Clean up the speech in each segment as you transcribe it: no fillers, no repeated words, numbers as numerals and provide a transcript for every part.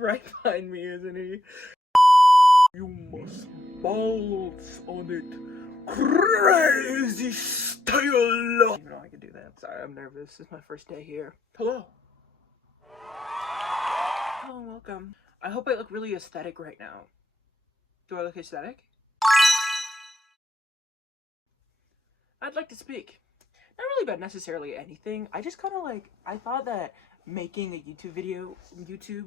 right behind me, isn't he? You must bounce on it. Crazy style. I don't even know I can do that. Sorry, I'm nervous. This is my first day here. Hello. Hello, welcome. I hope I look really aesthetic right now. Do I look aesthetic? I'd like to speak. Not really about necessarily anything. I just kind of like, I thought that making a YouTube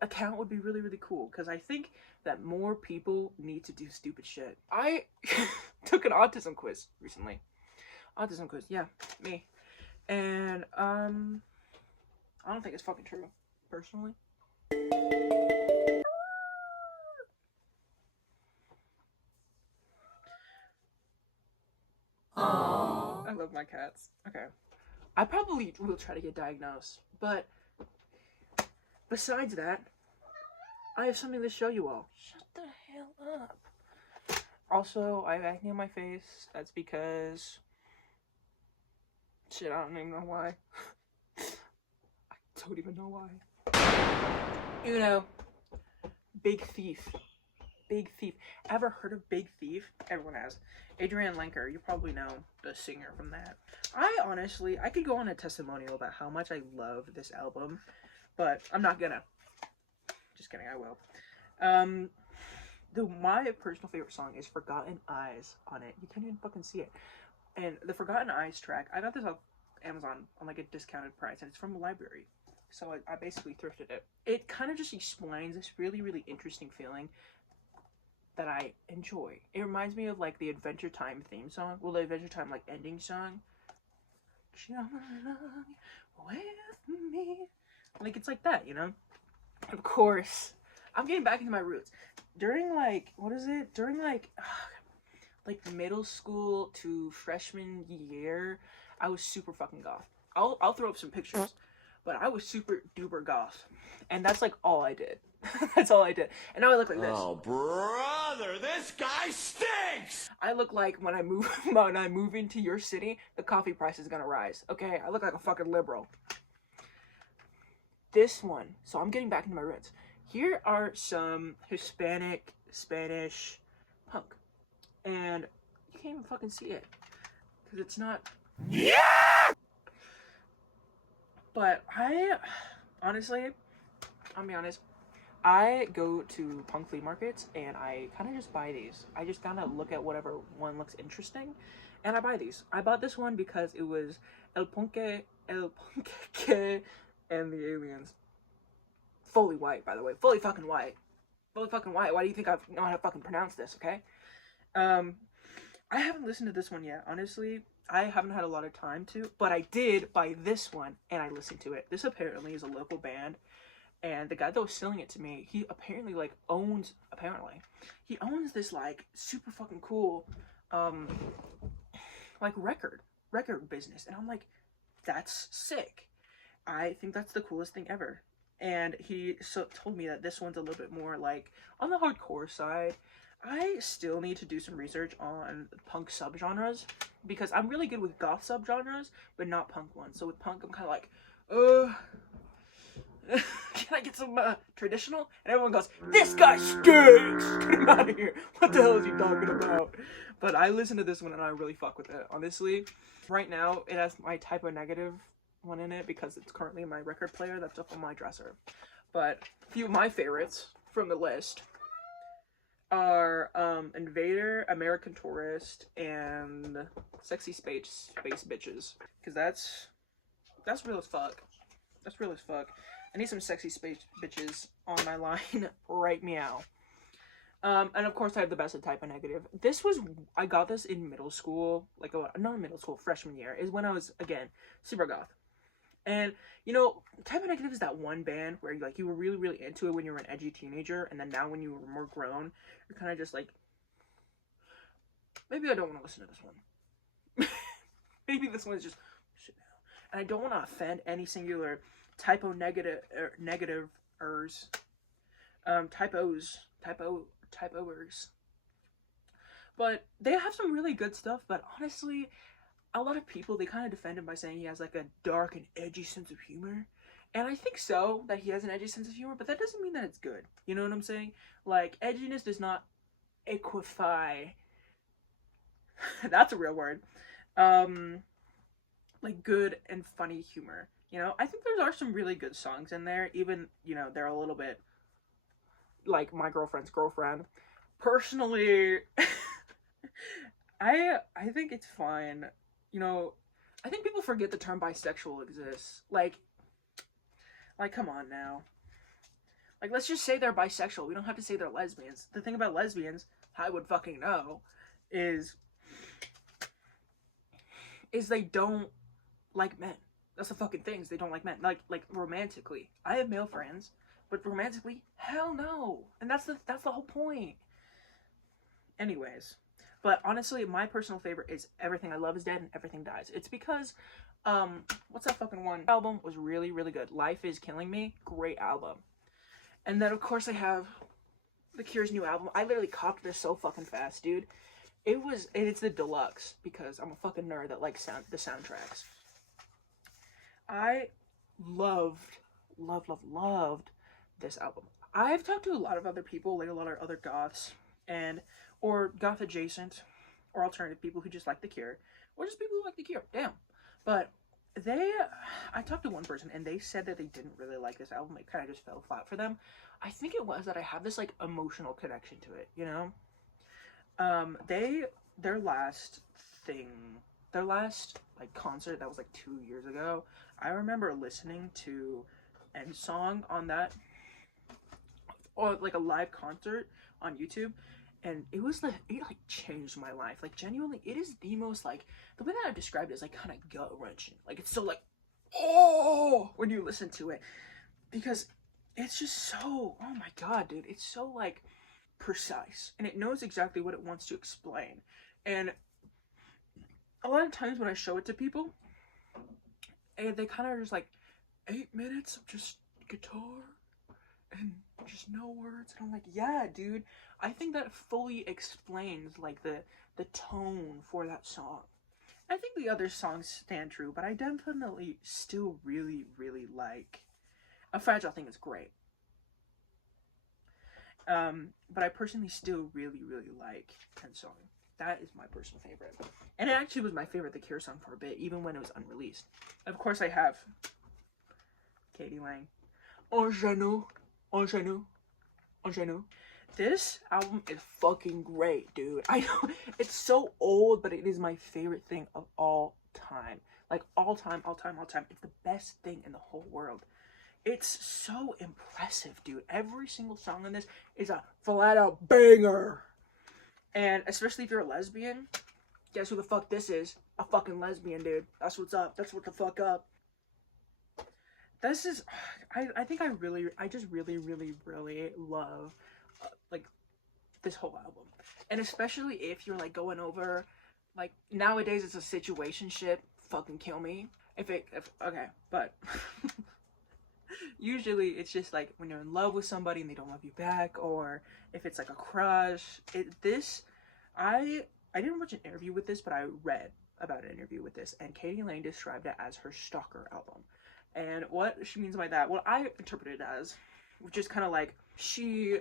account would be really, really cool. Because I think that more people need to do stupid shit. I took an autism quiz recently. Autism quiz, yeah, me. And, I don't think it's fucking true, personally. Aww. I love my cats. Okay. I probably will try to get diagnosed, but besides that, I have something to show you all. Shut the hell up. Also, I have acne on my face. That's because... shit, I don't even know why. I don't even know why. You know, Big Thief. Big Thief. Ever heard of Big Thief? Everyone has. Adrienne Lenker, you probably know the singer from that. I could go on a testimonial about how much I love this album, but I'm not gonna. Just kidding, I will. My personal favorite song is Forgotten Eyes on it. You can't even fucking see it. And the Forgotten Eyes track, I got this off Amazon on like a discounted price, and it's from the library. So I basically thrifted it. It kind of just explains this really, really interesting feeling that I enjoy. It reminds me of like the Adventure Time theme song. Well, the Adventure Time like ending song. Come along with me. Like it's like that, you know? Of course, I'm getting back into my roots. During like, during like middle school to freshman year, I was super fucking goth. I'll throw up some pictures, but I was super duper goth. And that's like all I did. That's all I did. And now I look like this. Oh, brother, this guy stinks! I look like when I move into your city, the coffee price is gonna rise. Okay, I look like a fucking liberal. This one, so I'm getting back into my roots. Here are some Hispanic, Spanish punk. And you can't even fucking see it. Because it's not... Yeah! But honestly, I'll be honest, I go to punk flea markets and I kind of just buy these. I just kind of look at whatever one looks interesting and I buy these. I bought this one because it was El Punke, and the Aliens. Fully white, by the way. Fully fucking white. Fully fucking white. Why do you think I know how to fucking pronounce this, okay? I haven't listened to this one yet, honestly. I haven't had a lot of time to, but I did buy this one and I listened to it. This apparently is a local band. And the guy that was selling it to me, he apparently like owns this like super fucking cool like record business. And I'm like, that's sick. I think that's the coolest thing ever. And he told me that this one's a little bit more like on the hardcore side. I still need to do some research on punk subgenres because I'm really good with goth subgenres, but not punk ones. So with punk, I'm kind of like, can I get some traditional? And everyone goes, this guy stinks! Get him out of here. What the hell is he talking about? But I listen to this one and I really fuck with it. Honestly, right now it has my Typo Negative one in it because it's currently my record player that's up on my dresser. But a few of my favorites from the list are Invader, American Tourist, and Sexy Space Bitches. Because that's real as fuck. That's real as fuck. I need some Sexy Space Bitches on my line right meow. And of course I have the best of Typo Negative. I got this in middle school, like not in middle school, freshman year, is when I was, again, super goth. And, you know, Typo Negative is that one band where you were really, really into it when you were an edgy teenager, and then now when you were more grown, you're kind of just like, maybe I don't want to listen to this one. Maybe this one's just shit now. And I don't want to offend any singular typos. But they have some really good stuff, but honestly, a lot of people, they kind of defend him by saying he has like a dark and edgy sense of humor. And I think so, that he has an edgy sense of humor, but that doesn't mean that it's good. You know what I'm saying? Like, edginess does not equify, that's a real word, like good and funny humor. You know, I think there are some really good songs in there, even, you know, they're a little bit like My Girlfriend's Girlfriend. Personally, I think it's fine. You know, I think people forget the term bisexual exists. Like come on now. Like, let's just say they're bisexual. We don't have to say they're lesbians. The thing about lesbians, I would fucking know, is they don't like men. That's the fucking thing. Is they don't like men. Like romantically. I have male friends, but romantically, hell no. And that's the whole point. Anyways, but honestly, my personal favorite is Everything I Love Is Dead and Everything Dies. It's because, what's that fucking one? Album was really, really good. Life Is Killing Me, great album. And then, of course, I have The Cure's new album. I literally copped this so fucking fast, dude. It's the deluxe, because I'm a fucking nerd that likes the soundtracks. I loved this album. I've talked to a lot of other people, like a lot of other goths, or goth adjacent, or alternative people who just like The Cure, or just people who like The Cure, damn. But I talked to one person, and they said that they didn't really like this album. It kind of just fell flat for them. I think it was that I have this, like, emotional connection to it, you know? Their last, like, concert, that was, like, 2 years ago, I remember listening to End Song on that, or, like, a live concert on YouTube, and it changed my life. Like, genuinely, it is the most, like, the way that I've described it is, like, kind of gut-wrenching. Like, it's so, like, oh, when you listen to it, because it's just so, oh my god, dude, it's so, like, precise, and it knows exactly what it wants to explain. And a lot of times when I show it to people, and they kind of just like 8 minutes of just guitar and just no words, and I'm like, yeah, dude, I think that fully explains, like, the tone for that song. I think the other songs stand true, but I definitely still really, really like A Fragile Thing is great. But I personally still really, really like End Song. That is my personal favorite. And it actually was my favorite The Cure song for a bit, even when it was unreleased. Of course, I have k.d. lang. Ingénu. This album is fucking great, dude. I know it's so old, but it is my favorite thing of all time. Like, all time. It's the best thing in the whole world. It's so impressive, dude. Every single song on this is a flat-out banger. And especially if you're a lesbian, guess who the fuck this is? A fucking lesbian, dude. That's what's up. That's what the fuck up. This is, I think I just really, really, really love, like, this whole album. And especially if you're, like, going over, like, nowadays it's a situationship. Fucking kill me. Okay, but... Usually it's just like when you're in love with somebody and they don't love you back, or if it's like a crush. I didn't watch an interview with this, but I read about an interview with this, and k.d. lang described it as her stalker album. And what she means by that, what I interpret it as, which is kind of like she's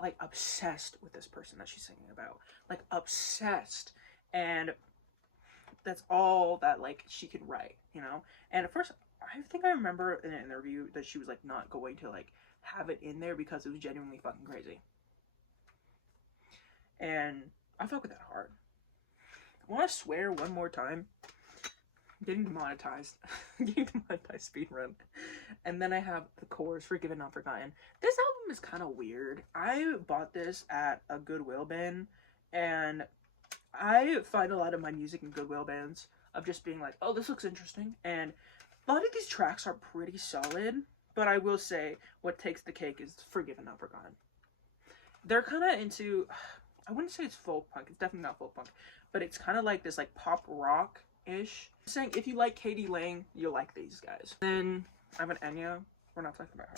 like obsessed with this person that she's singing about, like obsessed, and that's all that, like, she can write, you know. And at first, I think I remember in an interview that she was, like, not going to, like, have it in there because it was genuinely fucking crazy. And I fuck with that hard. I want to swear one more time. I'm getting demonetized. Speedrun. And then I have the chorus, Forgiven Not Forgotten. This album is kind of weird. I bought this at a Goodwill bin, and I find a lot of my music in Goodwill bins of just being like, oh, this looks interesting. And a lot of these tracks are pretty solid, but I will say what takes the cake is Forgiven Not Forgotten. They're kind of into, I wouldn't say it's folk punk, it's definitely not folk punk, but it's kind of like this, like, pop rock-ish. I'm saying if you like k.d. lang, you'll like these guys. Then I have an Enya. We're not talking about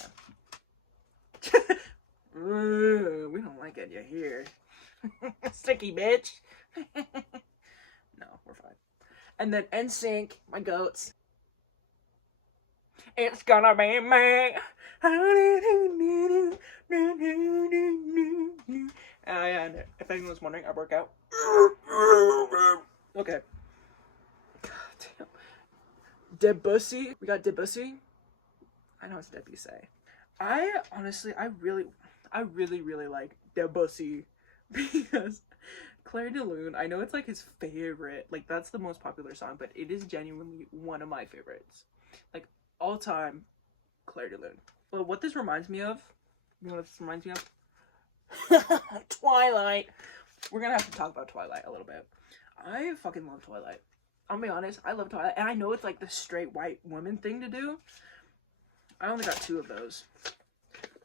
her. Ooh, we don't like Enya here. Sticky bitch. No, we're fine. And then NSYNC, my goats. It's gonna be me. And if anyone's wondering, I work out. Okay. Damn. Debussy. We got Debussy. I know it's Debussy. I really like Debussy because Clair de Lune, I know it's like his favorite, like that's the most popular song, but it is genuinely one of my favorites. Like all time, Clair de Lune. Well, what this reminds me of, you know what this reminds me of? Twilight. We're gonna have to talk about Twilight a little bit. I fucking love Twilight. I'll be honest, I love Twilight, and I know it's like the straight white woman thing to do. I only got 2 of those.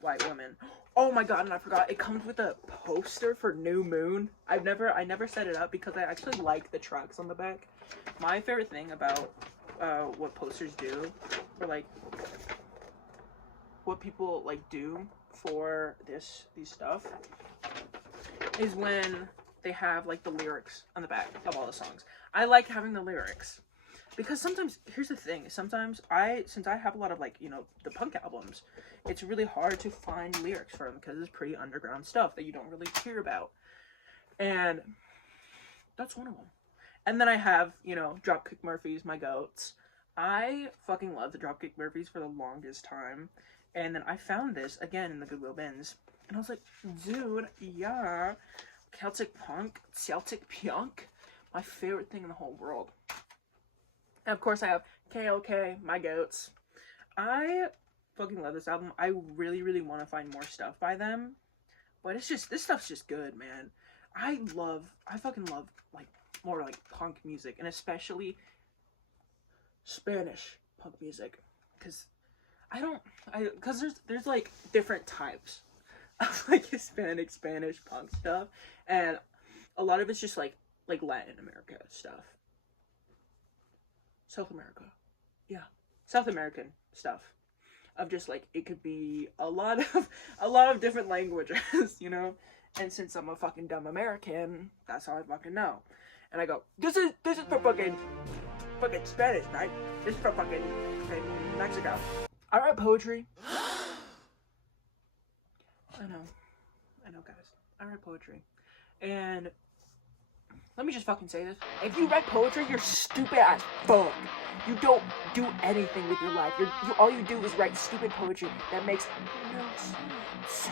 White women. Oh my god, and I forgot, it comes with a poster for New Moon. I never set it up because I actually like the tracks on the back. My favorite thing about what posters do, or like what people like do for these stuff, is when they have like the lyrics on the back of all the songs. I like having the lyrics. Because sometimes, here's the thing, sometimes since I have a lot of like, you know, the punk albums, it's really hard to find lyrics for them because it's pretty underground stuff that you don't really hear about. And that's one of them. And then I have, you know, Dropkick Murphys, my goats. I fucking love the Dropkick Murphys for the longest time. And then I found this, again, in the Goodwill bins. And I was like, dude, yeah, Celtic punk, my favorite thing in the whole world. And of course I have KLK, my goats. I fucking love this album. I really want to find more stuff by them. But it's just, this stuff's just good, man. I fucking love, like, more, like, punk music. And Spanish punk music. Because there's, like, different types of, like, Hispanic, Spanish punk stuff. And a lot of it's just, like Latin America stuff. South America. Yeah. South American stuff. Of just like, it could be a lot of different languages, you know? And since I'm a fucking dumb American, that's how I fucking know. And I go, this is for fucking Spanish, right? This is for fucking Mexico. I write poetry. I know guys. I write poetry. And let me just fucking say this. If you write poetry, you're stupid as fuck. You don't do anything with your life. All you do is write stupid poetry that makes no sense.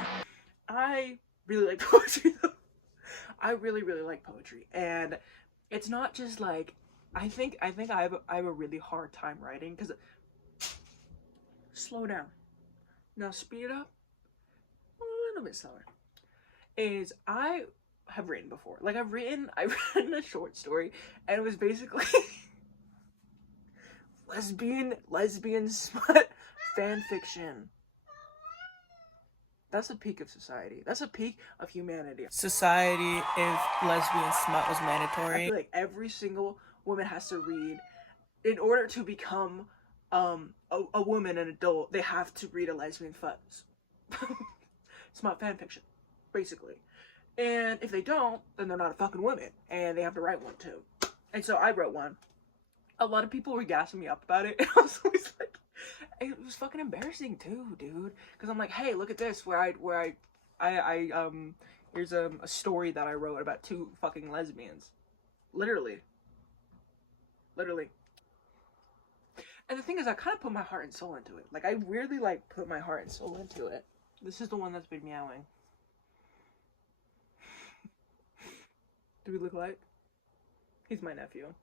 I really like poetry though. I really like poetry. And it's not just like, I think I have a really hard time writing because slow down. Now speed it up a little bit slower. I have written before. Like I've written a short story, and it was basically lesbian smut fan fiction. That's the peak of society. That's a peak of humanity. Society, if lesbian smut was I mandatory. feel like every single woman has to read, in order to become a woman, an adult, they have to read a lesbian smut fan fiction, basically. And if they don't, then they're not a fucking woman, and they have to write one too. And so I wrote one. A lot of people were gassing me up about it, and I was always like, it was fucking embarrassing too, dude. Because I'm like, hey, look at this, here's a story that I wrote about 2 fucking lesbians. Literally. And the thing is, I kind of put my heart and soul into it. Like, I really, like, put my heart and soul into it. This is the one that's been meowing. Do we look alike? He's my nephew.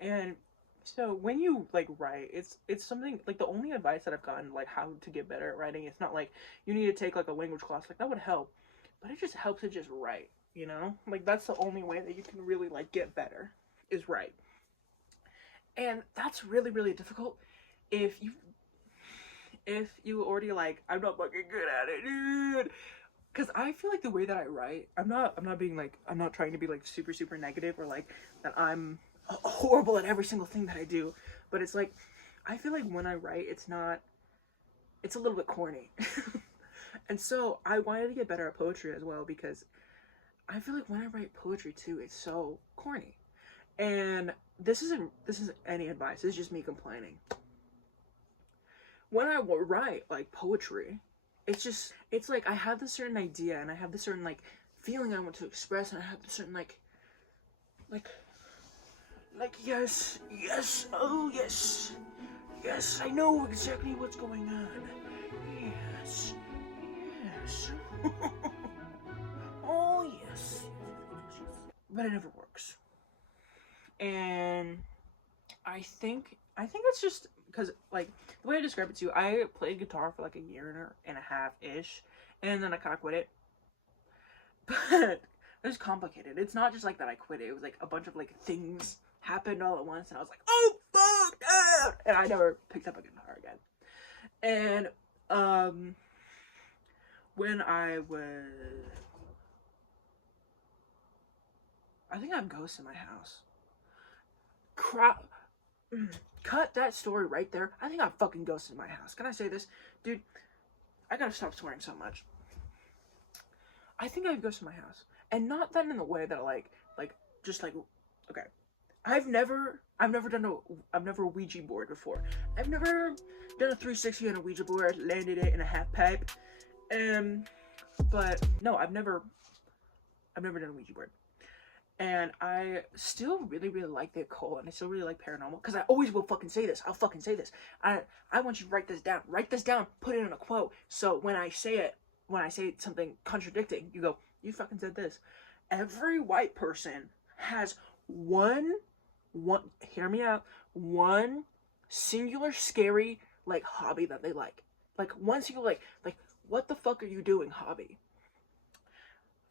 And so when you like write, it's something like, the only advice that I've gotten, like how to get better at writing, it's not like you need to take like a language class, like that would help, but it just helps to just write, you know? Like that's the only way that you can really like get better, is write. And that's really difficult if you already like, I'm not fucking good at it, dude. Because I feel like the way that I write, I'm not being like, I'm not trying to be like super negative, or like that I'm horrible at every single thing that I do, but it's like, I feel like when I write, it's a little bit corny. And so I wanted to get better at poetry as well, because I feel like when I write poetry too, it's so corny. And this isn't any advice, this is just me complaining. when I write like poetry, it's like I have this certain idea and I have this certain like feeling I want to express, and I have this certain like yes, oh yes, I know exactly what's going on. Yes. Oh yes. But it never works. And I think it's just because, like, the way I describe it to you, I played guitar for like a year and a half ish, and then I kind of quit it. But it was complicated. It's not just like that I quit it. It was like a bunch of like things happened all at once, and I was like, oh fuck, and I never picked up a guitar again. And when I think I have ghosts in my house. Crap. Cut that story right there. I think I have fucking ghosts in my house. Can I say this? Dude, I gotta stop swearing so much. I think I have ghosts in my house. And not that in the way that I just like, okay. I've never done a Ouija board before. I've never done a 360 on a Ouija board, landed it in a half pipe. But no, I've never done a Ouija board. And I still really, really like the occult, and I still really like paranormal, because I always will fucking say this. I'll fucking say this. I want you to write this down. Write this down, put it in a quote, so when I say something contradicting, you go, you fucking said this. Every white person has one, hear me out, one singular scary, like, hobby that they like. Like, one singular, like, what the fuck are you doing hobby?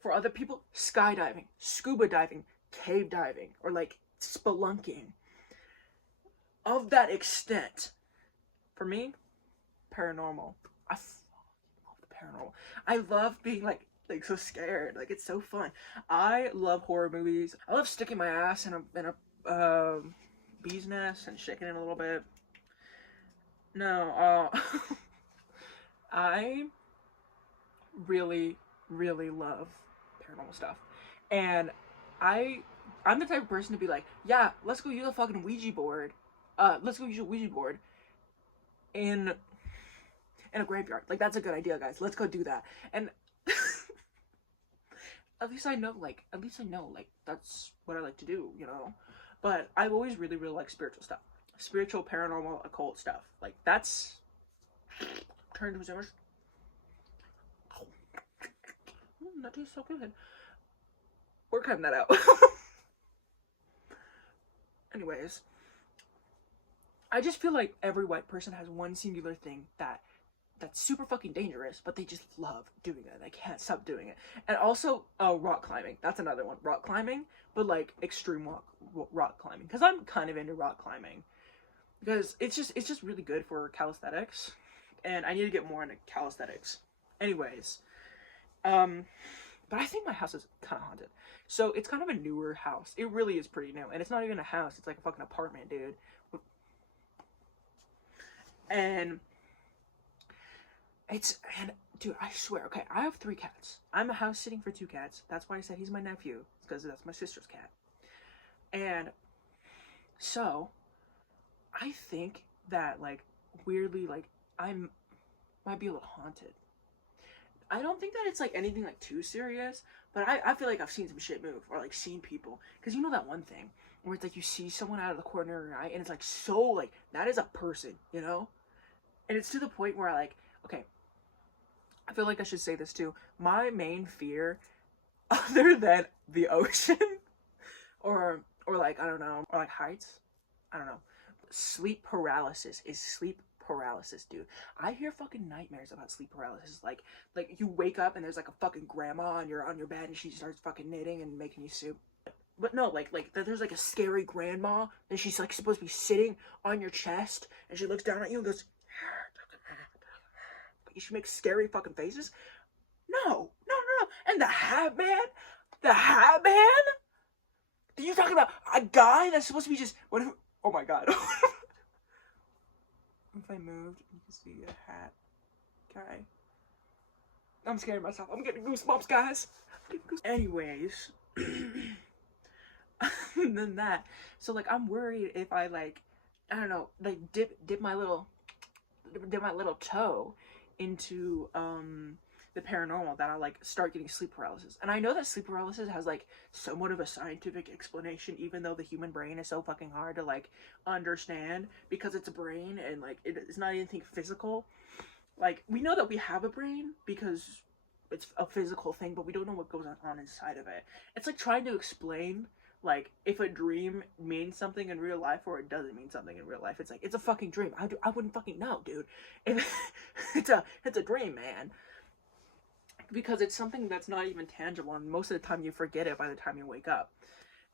For other people, skydiving, scuba diving, cave diving, or like spelunking. Of that extent, for me, paranormal. I love the paranormal. I love being like so scared. Like, it's so fun. I love horror movies. I love sticking my ass in a bee's nest and shaking it a little bit. No, I really, really love paranormal stuff, and I'm the type of person to be like, yeah, let's go use a fucking Ouija board. Let's go use a Ouija board in a graveyard. Like, that's a good idea, guys. Let's go do that. And at least I know, like, that's what I like to do, you know. But I've always really, really liked spiritual stuff, spiritual, paranormal, occult stuff. Like, that's turned to a sandwich. That tastes so good. We're cutting that out. Anyways, I just feel like every white person has one singular thing that's super fucking dangerous, but they just love doing it. They can't stop doing it. And also, rock climbing. That's another one. Rock climbing, but like extreme rock climbing. Because I'm kind of into rock climbing. Because it's just really good for calisthenics. And I need to get more into calisthenics. Anyways, but I think my house is kind of haunted. So it's kind of a newer house. It really is pretty new. And it's not even a house. It's like a fucking apartment, dude. And dude, I swear, okay, I have 3 cats. I'm a house sitting for 2 cats. That's why I said he's my nephew. It's because that's my sister's cat. And so I think that, like, weirdly, like, might be a little haunted. I don't think that it's like anything like too serious, but I feel like I've seen some shit move, or like seen people, because you know that one thing where it's like you see someone out of the corner of your eye and it's like so like that is a person, you know? And it's to the point where okay, I feel like I should say this too. My main fear, other than the ocean or like, I don't know, or like heights, I don't know, sleep paralysis is sleep paralysis, dude. I hear fucking nightmares about sleep paralysis. Like you wake up and there's like a fucking grandma on your bed and she starts fucking knitting and making you soup. But no, like there's like a scary grandma and she's like supposed to be sitting on your chest and she looks down at you and goes, she makes scary fucking faces. No. And the hat man. Are you talking about a guy that's supposed to be just oh my god. If I moved, you can see a hat guy. I'm scared of myself. I'm getting goosebumps, guys. Anyways, than that, so like I'm worried if I like, I don't know, like dip my little dip my little toe into the paranormal, that I like start getting sleep paralysis. And I know that sleep paralysis has like somewhat of a scientific explanation, even though the human brain is so fucking hard to like understand, because it's a brain and like it's not anything physical. Like, we know that we have a brain because it's a physical thing, but we don't know what goes on inside of it. It's like trying to explain like if a dream means something in real life or it doesn't mean something in real life. It's like, it's a fucking dream. I wouldn't fucking know, dude. It's a dream, man. Because it's something that's not even tangible, and most of the time you forget it by the time you wake up.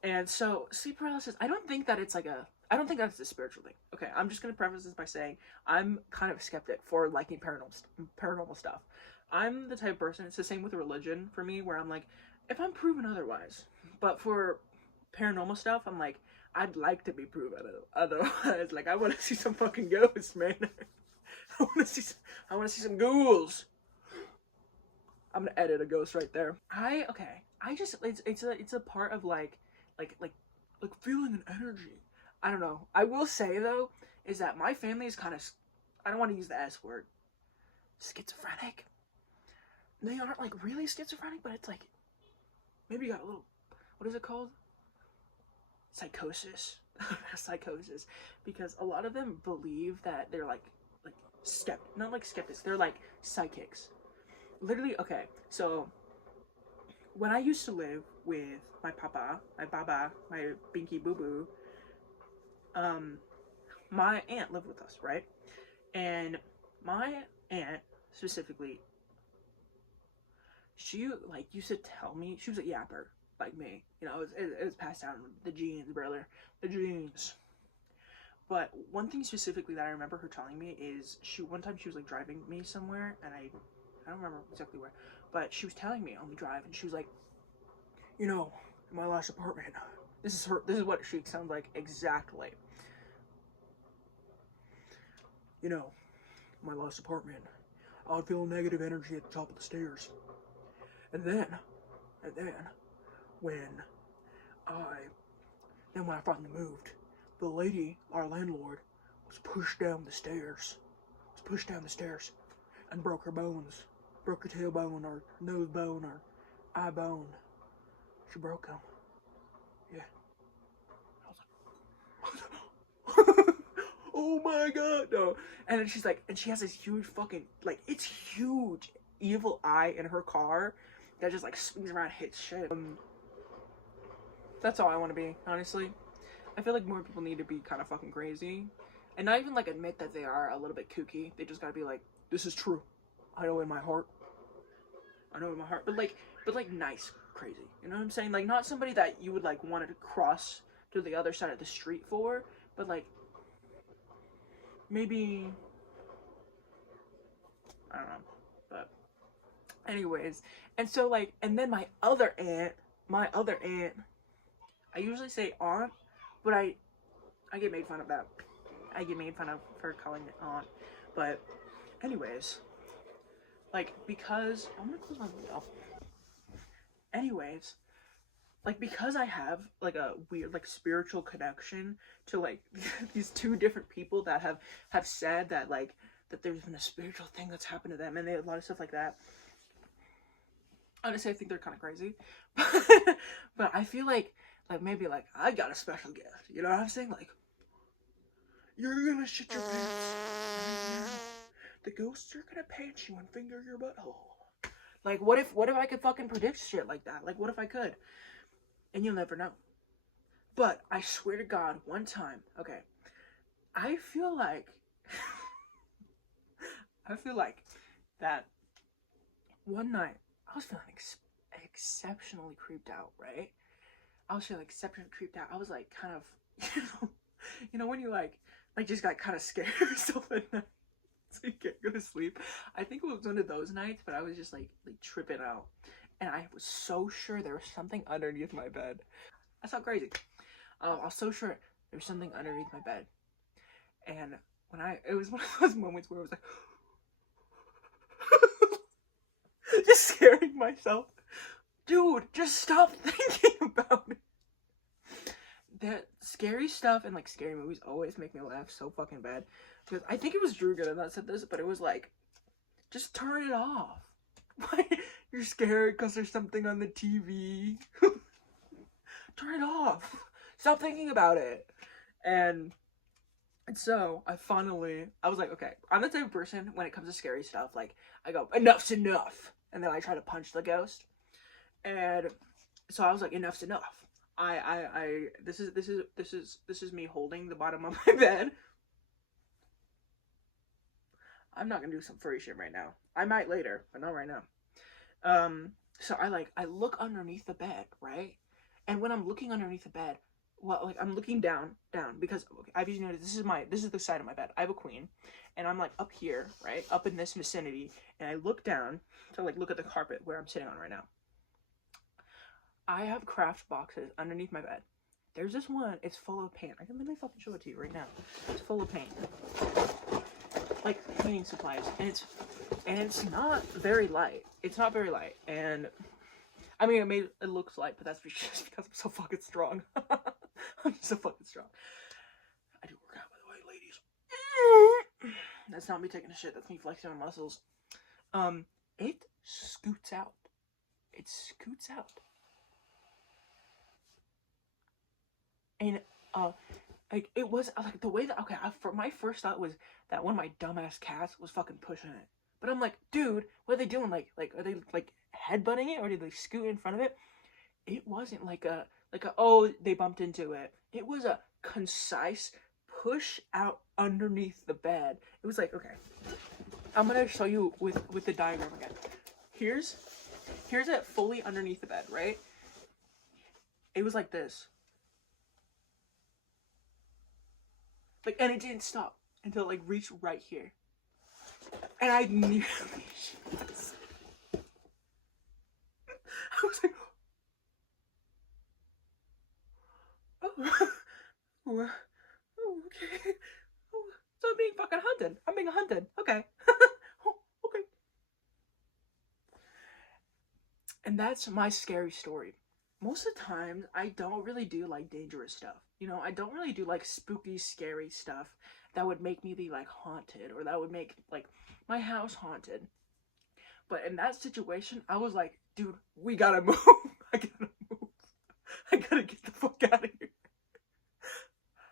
And so sleep paralysis, I don't think that it's like I don't think that's a spiritual thing. Okay, I'm just gonna preface this by saying I'm kind of a skeptic for liking paranormal stuff. I'm the type of person, it's the same with religion for me, where I'm like, if I'm proven otherwise. But for paranormal stuff, I'm like, I'd like to be proven otherwise. Like, I want to see some fucking ghosts, man. I want to see some ghouls. I'm gonna edit a ghost right there. It's a part of like feeling an energy. I don't know. I will say though, is that my family is kind of, I don't want to use the S word, schizophrenic. They aren't like really schizophrenic, but it's like, maybe you got a little, what is it called? Psychosis. Psychosis. Because a lot of them believe that they're not like skeptics, they're like psychics. Literally, okay, so when I used to live with my papa, my baba, my binky boo boo, my aunt lived with us, right? And my aunt specifically, she like used to tell me, she was a yapper like me, you know, it was passed down, the genes, brother, the genes. But one thing specifically that I remember her telling me is one time she was like driving me somewhere, and I don't remember exactly where, but she was telling me on the drive, and she was like, you know, in my last apartment, this is what she sounds like exactly. You know, my last apartment, I would feel negative energy at the top of the stairs. And then when I finally moved, the lady, our landlord, was pushed down the stairs. And broke her bones. Broke her tailbone, or nose bone, or eye bone. She broke them. Yeah. I was like, oh my god, no. And then she's like, and she has this huge fucking, like, it's huge evil eye in her car that just like swings around and hits shit. That's all I want to be, honestly. I feel like more people need to be kind of fucking crazy. And not even like admit that they are a little bit kooky. They just gotta be like, this is true. I know in my heart. But like nice crazy. You know what I'm saying? Like, not somebody that you would like want to cross to the other side of the street for, but like maybe, I don't know. But anyways, and so like, and then my other aunt, I usually say aunt, but I get made fun of that. I get made fun of for calling it aunt. But anyways, like, because I'm gonna close my window. Anyways, like, because I have like a weird like spiritual connection to like these two different people that have said that like that there's been a spiritual thing that's happened to them, and they have a lot of stuff like that. Honestly, I think they're kind of crazy, but I feel like maybe like I got a special gift. You know what I'm saying? Like, you're gonna shit your pants right now. The ghosts are gonna pants you and finger your butthole. Like, what if I could fucking predict shit like that? Like, what if I could? And you'll never know. But I swear to God, one time, okay, I feel like that one night I was feeling exceptionally creeped out, right? I was feeling exceptionally creeped out. I was like kind of, you know when you like just got kind of scared or something, so you can't go to sleep. I think it was one of those nights, but I was just like tripping out, and I was so sure there was something underneath my bed. That's how crazy. I was so sure there was something underneath my bed, and it was one of those moments where I was like, just scaring myself. Dude, just stop thinking about it. scary stuff and like scary movies always make me laugh so fucking bad. Because I think it was Drew Gooden that said this, but it was like, just turn it off. Like, you're scared because there's something on the TV. Turn it off. Stop thinking about it. And so I was like, okay, I'm the type of person when it comes to scary stuff, like I go, enough's enough, and then I try to punch the ghost. And so I was like, enough's enough. This is me holding the bottom of my bed. I'm not gonna do some furry shit right now. I might later, but not right now. So I look underneath the bed, right? And when I'm looking underneath the bed, well, like I'm looking down, because okay, I've usually noticed this is the side of my bed. I have a queen, and I'm like up here, right, up in this vicinity, and I look down to like look at the carpet where I'm sitting on right now. I have craft boxes underneath my bed. There's this one. It's full of paint. I can literally fucking show it to you right now. It's full of paint, like cleaning supplies, and it's not very light. It's not very light, and I mean, it looks light, but that's just because I'm so fucking strong. I'm so fucking strong. I do work out, by the way, ladies. That's not me taking a shit. That's me flexing my muscles. It scoots out. It scoots out. And, like, it was, like, the way that, okay, for my first thought was that one of my dumbass cats was fucking pushing it. But I'm like, dude, what are they doing? Like, are they, like, headbutting it, or did they scoot in front of it? It wasn't like a, oh, they bumped into it. It was a concise push out underneath the bed. It was like, okay, I'm gonna show you with the diagram again. Here's it fully underneath the bed, right? It was like this. Like, and it didn't stop until it, like, reached right here. And I nearly shit myself. I was like, oh, okay. Oh, so I'm being fucking hunted. I'm being hunted. Okay. Oh, okay. And that's my scary story. Most of the time, I don't really do, like, dangerous stuff. You know, I don't really do, like, spooky, scary stuff that would make me be, like, haunted, or that would make, like, my house haunted. But in that situation, I was like, dude, we gotta move. I gotta move. I gotta get the fuck out of here.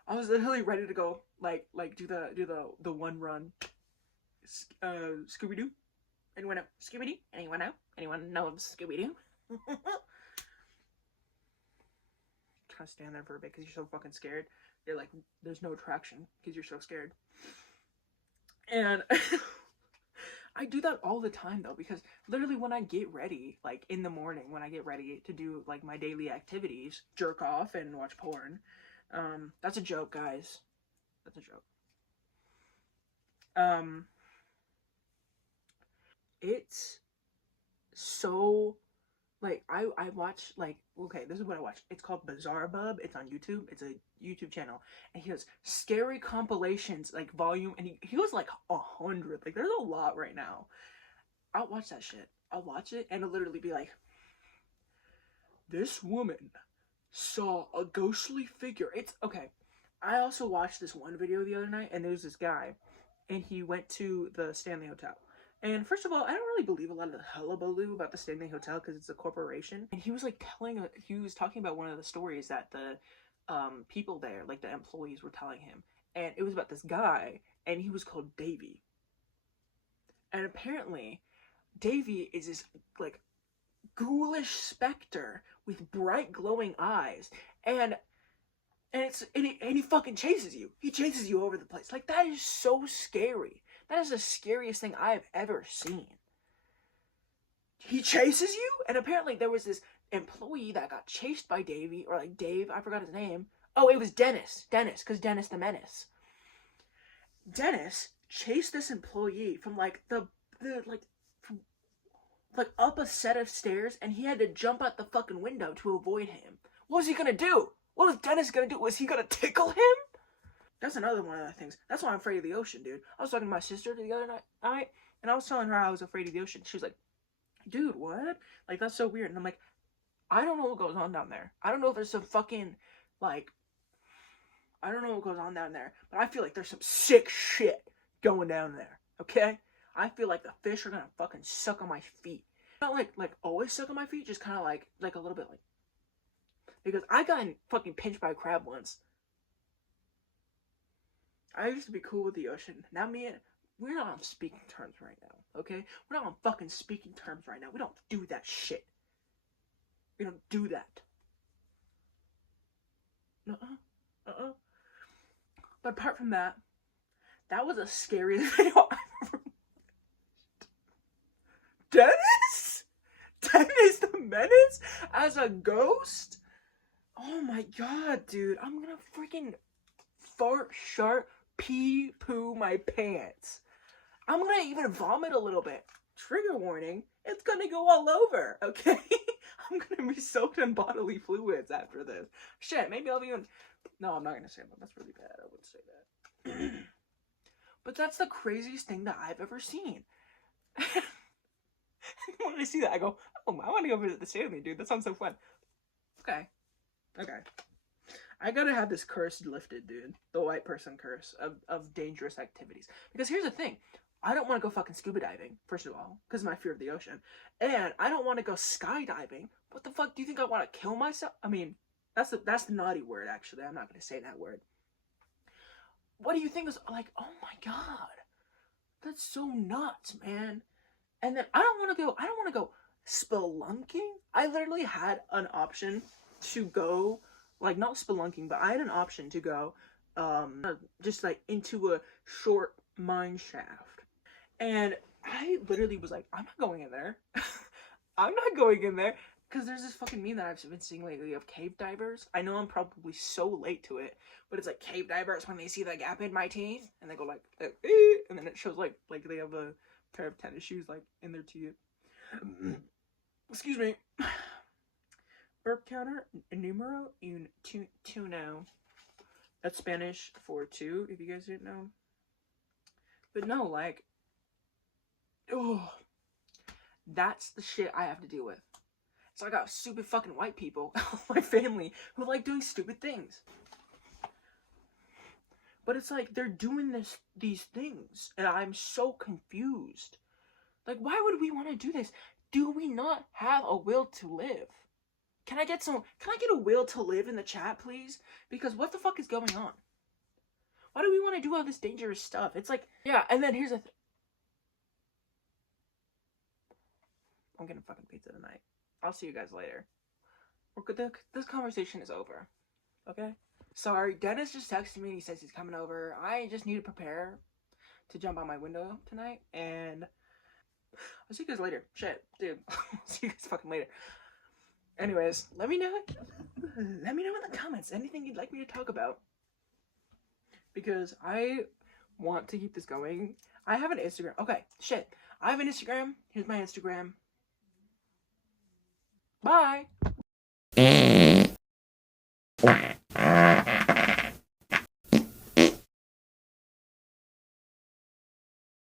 I was literally ready to go, like do the one run. Scooby-Doo? Anyone know Scooby-Doo? Anyone know? Anyone know of Scooby-Doo? Kind of stand there for a bit because you're so fucking scared. You're like, there's no attraction because you're so scared. And I do that all the time though, because literally when I get ready, like in the morning, when I get ready to do like my daily activities, jerk off and watch porn. That's a joke, guys. That's a joke. It's so, like, I watch, like, okay, this is what I watch. It's called Bizarre Bub. It's on YouTube. It's a YouTube channel. And he does scary compilations, like, volume, and he was like 100. Like, there's a lot right now. I'll watch that shit. I'll watch it, and it'll literally be like, this woman saw a ghostly figure. It's, okay. I also watched this one video the other night, and there was this guy, and he went to the Stanley Hotel. And first of all, I don't really believe a lot of the hullabaloo about the Stanley Hotel because it's a corporation. And he was like he was talking about one of the stories that the people there, like the employees, were telling him. And it was about this guy, and he was called Davy. And apparently, Davy is this like ghoulish specter with bright glowing eyes, and he fucking chases you. He chases you over the place. Like, that is so scary. That is the scariest thing I've ever seen. He chases you? And apparently there was this employee that got chased by Davey, or like Dave, I forgot his name. Oh, it was Dennis, because Dennis the Menace. Dennis chased this employee from like from up a set of stairs, and he had to jump out the fucking window to avoid him. What was he gonna do? What was Dennis gonna do? Was he gonna tickle him? That's another one of the things. That's why I'm afraid of the ocean, dude. I was talking to my sister the other night, and I was telling her I was afraid of the ocean. She was like, dude, what? Like, that's so weird. And I'm like, I don't know what goes on down there. I don't know if there's some fucking, like, I don't know what goes on down there, but I feel like there's some sick shit going down there, okay? I feel like the fish are gonna fucking suck on my feet. Not like always suck on my feet, just kind of like a little bit like. Because I got fucking pinched by a crab once. I used to be cool with the ocean. Now we're not on speaking terms right now, okay? We're not on fucking speaking terms right now. We don't do that shit. We don't do that. But apart from that, that was the scariest video I've ever watched. Dennis the Menace as a ghost? Oh my god, dude. I'm gonna freaking fart, sharp, pee, poo my pants. I'm gonna even vomit a little bit. Trigger warning, it's gonna go all over, okay? I'm gonna be soaked in bodily fluids after this. Shit, maybe I'll be even... No, I'm not gonna say that. That's really bad. I wouldn't say that. But that's the craziest thing that I've ever seen. When I see that, I go, oh, I want to go visit the Stanley, dude. That sounds so fun. Okay. I gotta have this curse lifted, dude. The white person curse of dangerous activities. Because here's the thing. I don't want to go fucking scuba diving, first of all, because of my fear of the ocean. And I don't want to go skydiving. What the fuck? Do you think I want to kill myself? I mean, that's the naughty word, actually. I'm not going to say that word. What do you think is, like, oh my god. That's so nuts, man. And then I don't want to go spelunking. I literally had an option to go, like, not spelunking, but I had an option to go, just, like, into a short mine shaft. And I literally was like, I'm not going in there. I'm not going in there. Because there's this fucking meme that I've been seeing lately of cave divers. I know I'm probably so late to it, but it's like cave divers when they see the gap in my teeth, and they go like, and then it shows like they have a pair of tennis shoes like in their teeth. Excuse me. Burp counter numero uno. That's Spanish for two, if you guys didn't know. But no, like, oh, that's the shit I have to deal with. So I got stupid fucking white people, my family, who like doing stupid things. But it's like, they're doing these things, and I'm so confused. Like, why would we want to do this? Do we not have a will to live? Can I get a will to live in the chat, please? Because what the fuck is going on? Why do we want to do all this dangerous stuff? It's like, yeah, and then here's the thing. I'm getting fucking pizza tonight. I'll see you guys later. This conversation is over. Okay? Sorry, Dennis just texted me and he says he's coming over. I just need to prepare to jump out my window tonight, and I'll see you guys later. Shit, dude. I'll see you guys fucking later. Anyways, let me know in the comments anything you'd like me to talk about. Because I want to keep this going. I have an Instagram. Okay, shit. I have an Instagram. Here's my Instagram. Bye.